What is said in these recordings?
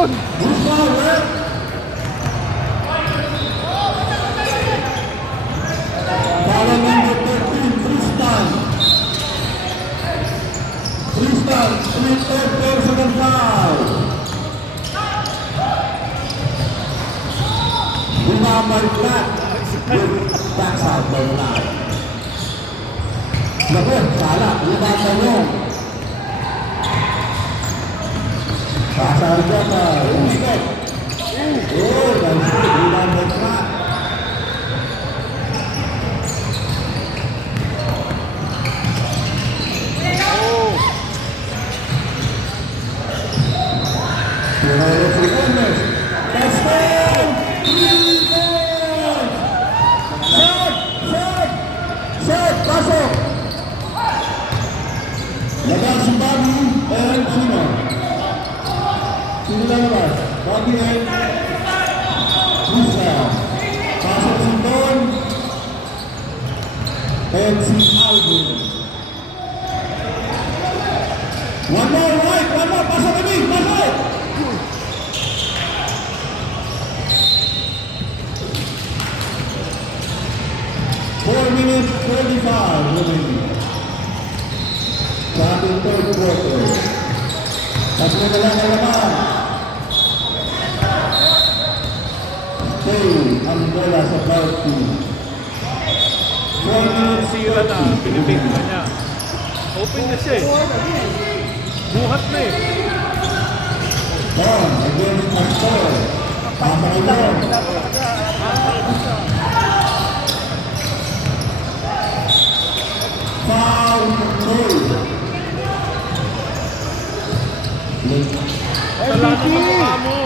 yun. Follow number 13, Tristan. Tristan, third personal foul. Bumabay flat with backside by the line. Naku, sala, bumabay mo. Pasal dia pa, umikot. Oh, dan bumabay flat. Bobby and Lisa. Pasok si Don and si Alvin. One more right, pasok kami, pasok! Four minutes, 45 remaining. Sa ating third quarter. Tatlo na lang ang laman. Ang bola sa foul team. 4 minutes. Sira na, pinipig na niya. Open na siya eh. Buhat na eh. Don, against Pastor. Papakilan. Foul mode. Salamat ang mukha mo.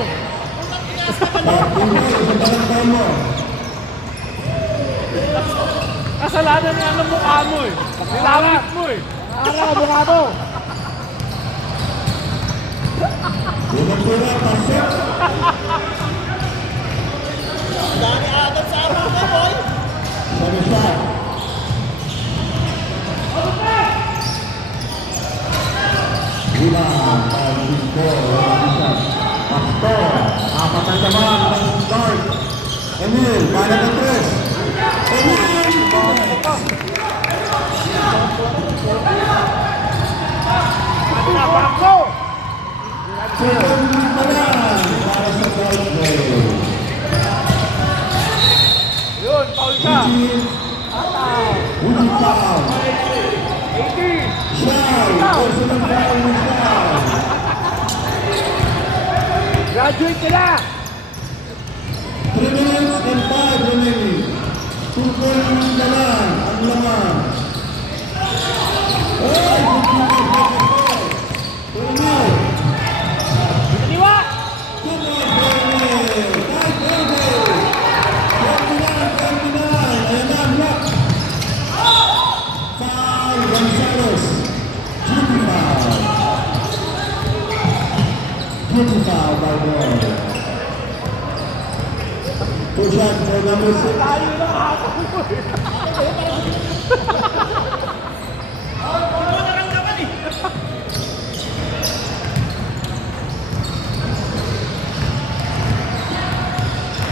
Kasalanan nga ng mukha mo eh. Nilawit mo eh. Araw, mukha mo. Pura, pasok. Dami agad sa araw na, boy. Sabi siya. Lima, Pagbisko, Pastor, apat ang naman ng guard. Emil, bala ng tres. Emil! Bangko! Second naman para sa guard play. Yun, foul ka. Uli foul. 18. Shai, personal foul ni Shai. Graduate ka na! 3 minutes and 5 remaining. 2 points na lang ang laman. Ay! Turmil! Kaliwa! Come on, Turmil! Nice over! 29. Ayan na, block! Foul, Gonzales. Duty foul. Duty foul by Boy. Two shots for number 6. Tayo na ako!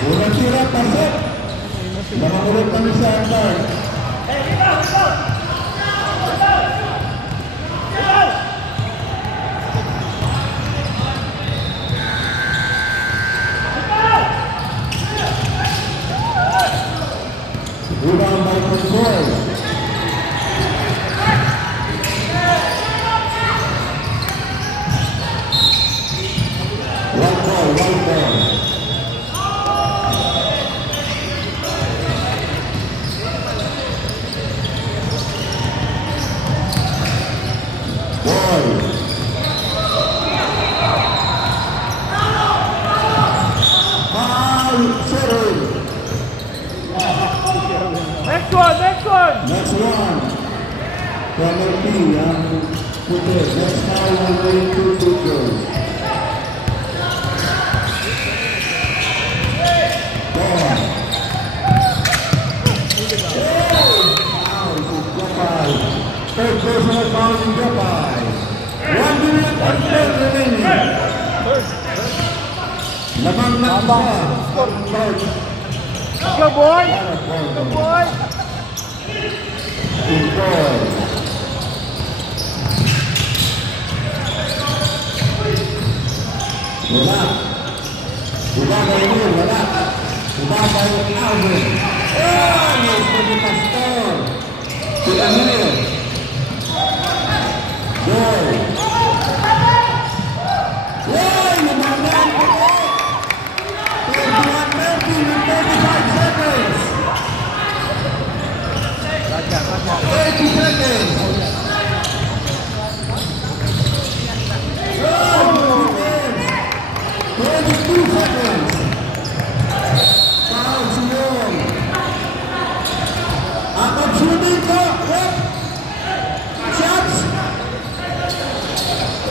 Unang tira, pasok. Nakakulit kami sa Andar. Rebound by Control. One ball. Next one! Next one. From LP, puti. Next foul will be two free throws. Foul. Foul to Gopal. Third personal foul in Gopal. 1 minute and 10 remaining. Lamang na Lamang. isa. Go, boy! Go, boy! Tumpol. Wala. Wala kayo yun, wala. Wala kayo Alvin. Oh, yes, pwede Pastor. Sila nyo. Goal. Yay, naman ko. 31-30 with 35 seconds. 30 seconds. Goal, 22 seconds. Foul Simon. Apat shooting ko. Yep. Shots.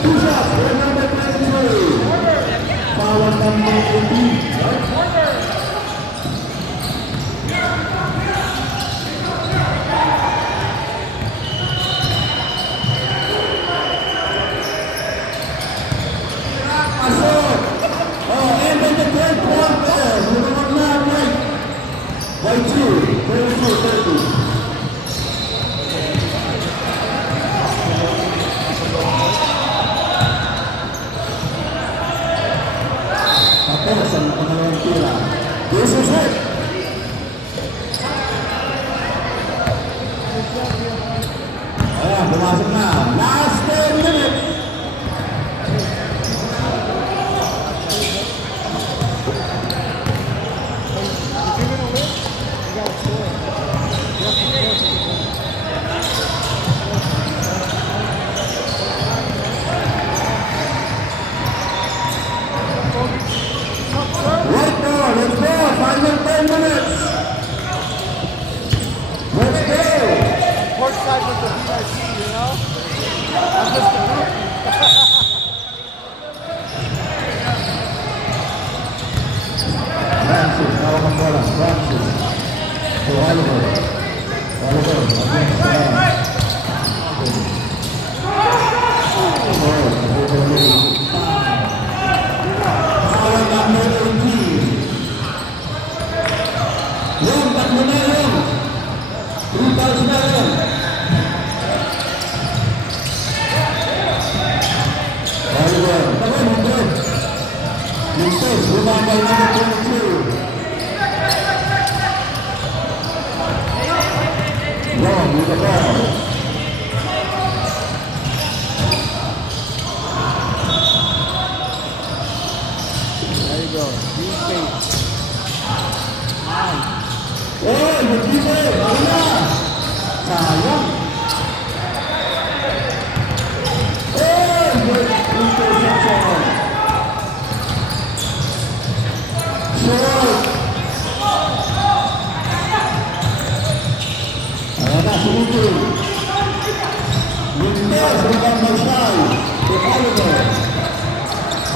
2 shots. Red number 22. Foul number 18. Pasok. Oh, end of the third quarter. Lumabag na right. By 2. 32-30. Tapos ang pangalawang tira. This is it. Ayan, pumasok na. Last 10 minutes. Right now, let's go. Final 10 minutes. Let's go. Port side with the VRC, you know? I'm just a group. Francis, hawak ang bola. Francis. To Oliver. Oliver. Foul number 18. Yung, tatlo na yun. 3 fouls na yun. Oliver. Tapos, Mundod. Mintos, lumabay number 22. Wrong with the ball. There you go. DK. Oh, mag-ibig! Wala! Sayang! Oh, interception! Short! Ayan na, sumugin! Mintes, rebound by Shai! To Oliver!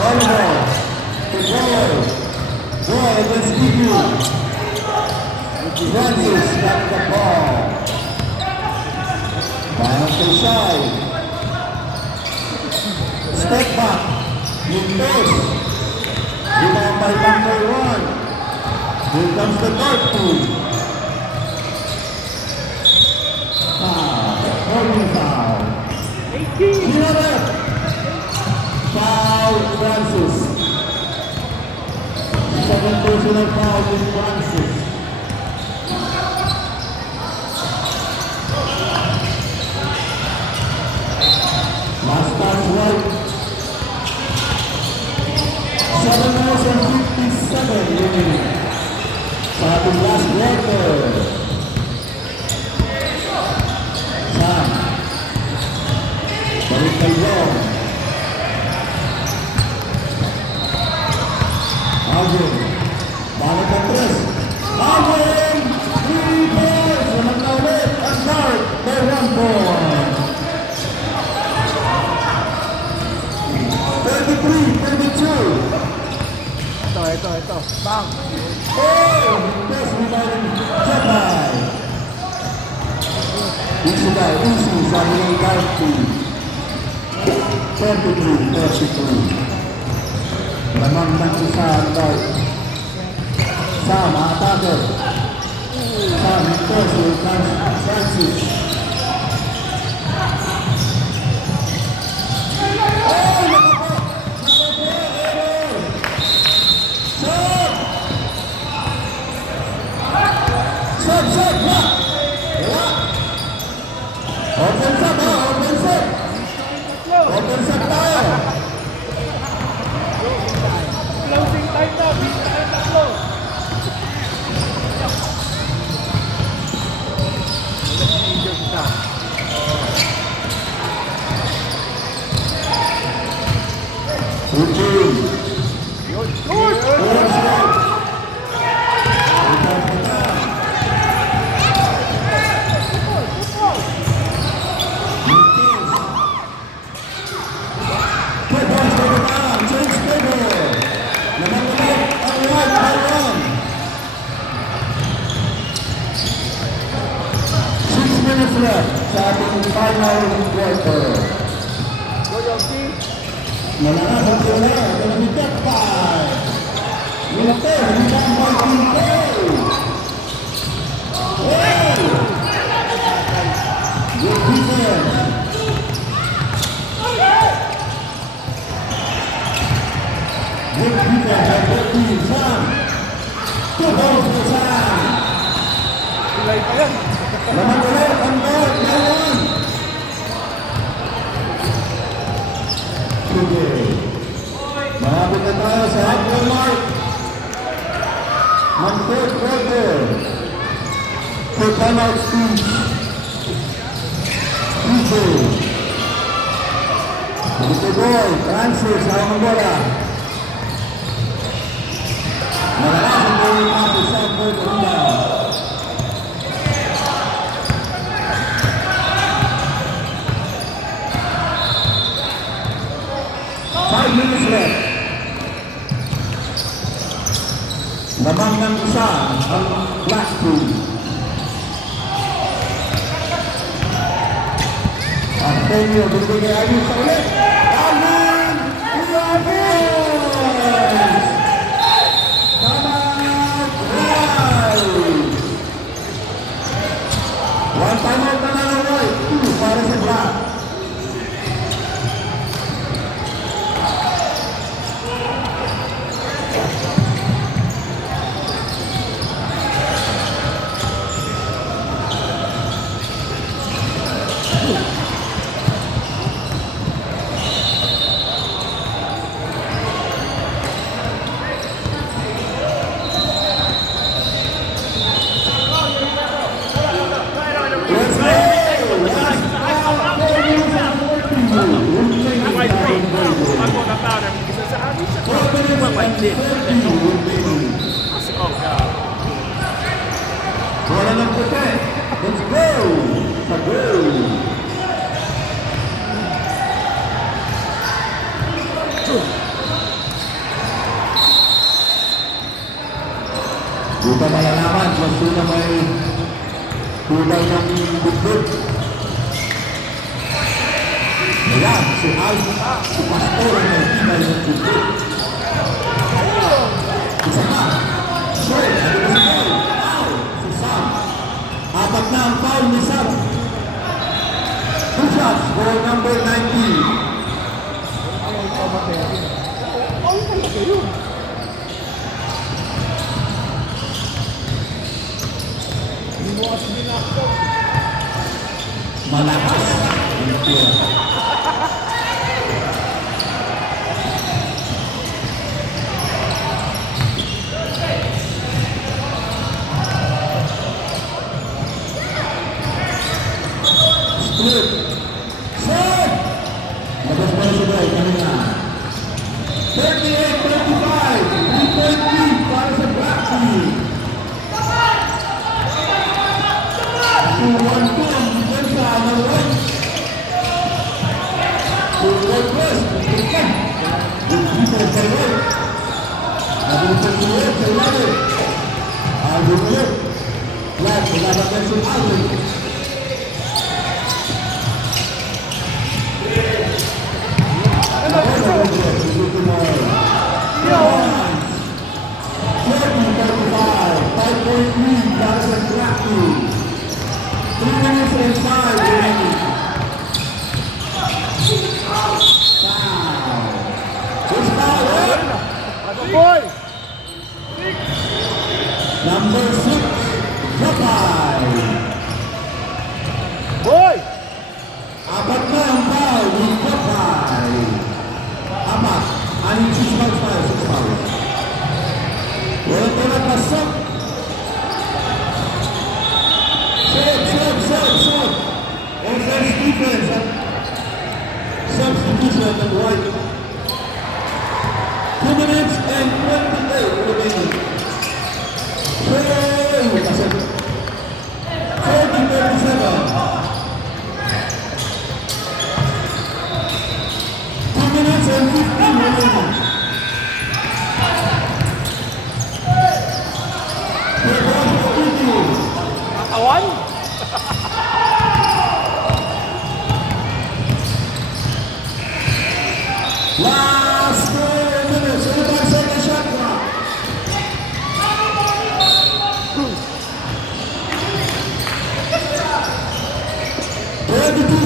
Oliver! To Boy! Boy against Stevie! Francis got the ball. Final to Shai. Step back. Mintos. Rebound by number 1. Here comes the dark pool. Foul. Holding foul. 18. Zero left. Foul Francis. Second personal foul with Francis. Last touch right. 7 minutes and 57 remaining. Sa ating last quarter. Sam. Balik kay John. Alvin. Balik ang tres. Alvin! 3 points. Naman na ulit. At Mark by 1 point. 33-32. Ito. Bang! Oh! Best rebounding Jedi. Easy guy, easy. Sabi ng Darky. 33-33. Naman ng isa ang dart. Sam, atake. Sam, ito si Francis. Closing time na, bisa kayo tatlo. Sa ating final quarter. Malalakas ang wala. Kalamitak pa. Militer, hindi ang fighting play. Hey! Good defense. Good defense by both teams. Sam. 2 goals for Sam. Kulay pa yan. Laman ulit ang board. Meron. Sige. Malapit na tayo sa halfway mark. Ng third quarter. For timeout speech. DJ. Dito boy. Francis. Hawak ang bola. Malakas ang bola natin sa third quarter. 5 minutes left. Lamang ng isa ang Black Team. Ang tenyo, binibigay ayun sa ulit. Alvin Ibanez! Tamang right! One time out na lang ang right. 2 para sa Black. Bola ng puti. Let's go! Sa goal! Dito malalaman kung sino may kulay ng bukbuk. Ayan, si Alva, si Pastor may kulay ng bukbuk. Isa pa. Sure, ano ba si Paul? Si Sam. Apat na ang foul ni Sam. 2 shots for number 19. Malakas. Split. Set! Labas ba siya ba? Kanina. 38-25. 3-point lead para sa Black Team. 2-1-2 ang depensa ng right. 2-1-West. Good defense by right. Nabilisan si West sa ilalim. Alvin ulit. Black, pinabagyan si Alvin. Yo! 2:45 remaining. Foul. Who's foul? Ano, boy? Number 6, Jopay. Boy! Apat na ang foul ni Jopay. Apat. Aning 6 fouls tayo, 6 fouls. Wala ko na pasok. Set. Offense, defense. Substitution and right. 2 minutes and 28 remaining. 30-37. 2 minutes and 15 remaining. Awan? Last 4 minutes. 25 second shot clock.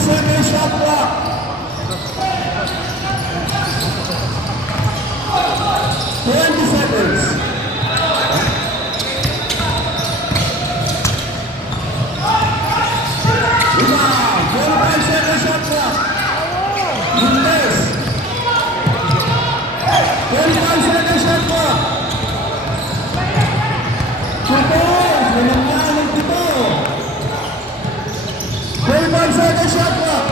Second shot clock. 20 seconds. Rebound. 45 second shot clock. Lunes. 45 second shot clock. Tutos. Walang ng tuto. 45 second shot clock.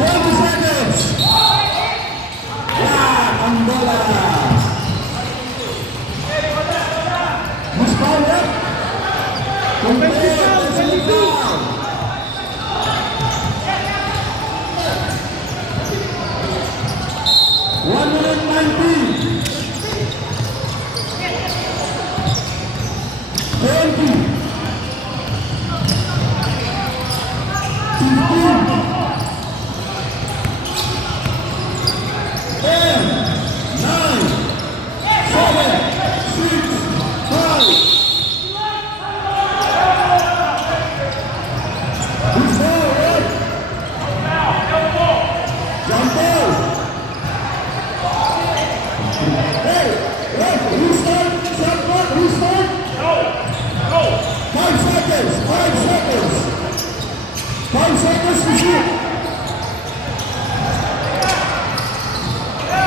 20 seconds. Yan ang bola. Mas power. Complete. Excellent foul. One minute 19. 20. 15. 10, 9, 7, 6, 5. Who's forward? Jump ball. Hey, restart. Shot clock, restart. 5 seconds. 5 seconds. 5 seconds to shoot.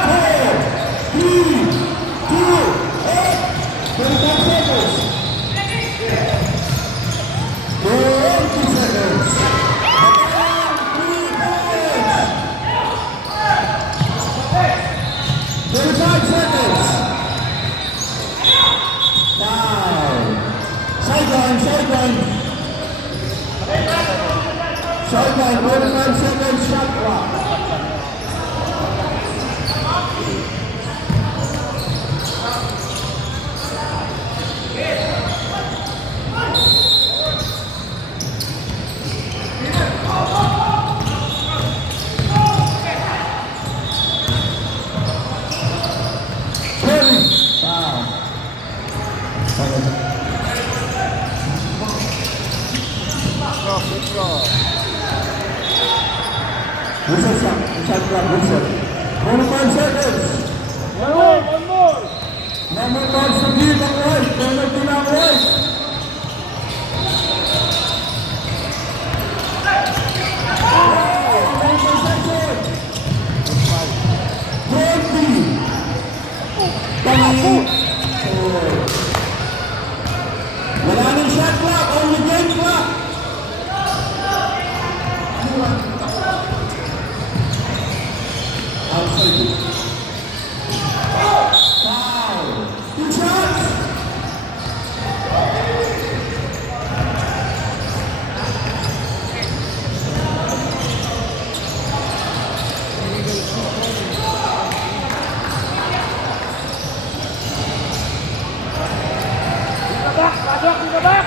4, 3, 2, 1. 25 seconds. 20 seconds. 35 seconds. Foul. Sideline. Sideline, 45 seconds shot clock. Foul. Wilson shot clock, Wilson. 25 seconds. One more! Number comes to give ang right. Penalty ng right. Wala nang shot clock, only game clock. Outside. Foul. 2 shots. Back!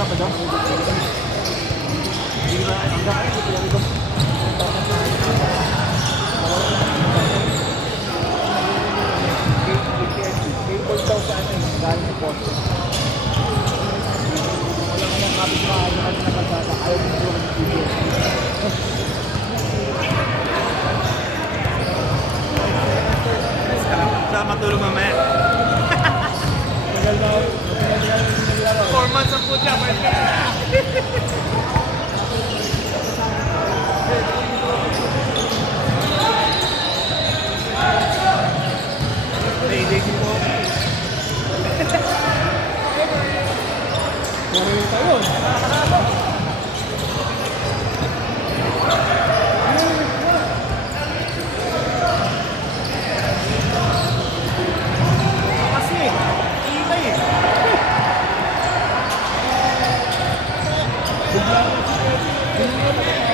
Hanggang pa dyan? Hindi ba? Hanggang kayo, ito yung ito. Cable daw sa ano eh, galing sa poste. Wala nga yung kapit na ayaw natin nakasada, ayaw mo yung video. Sa matulog mamaya. 4 months ang putya, pwede ka. Payday si po. Marami tayo. Kasi, ibay eh. Bigla ko si Kevin.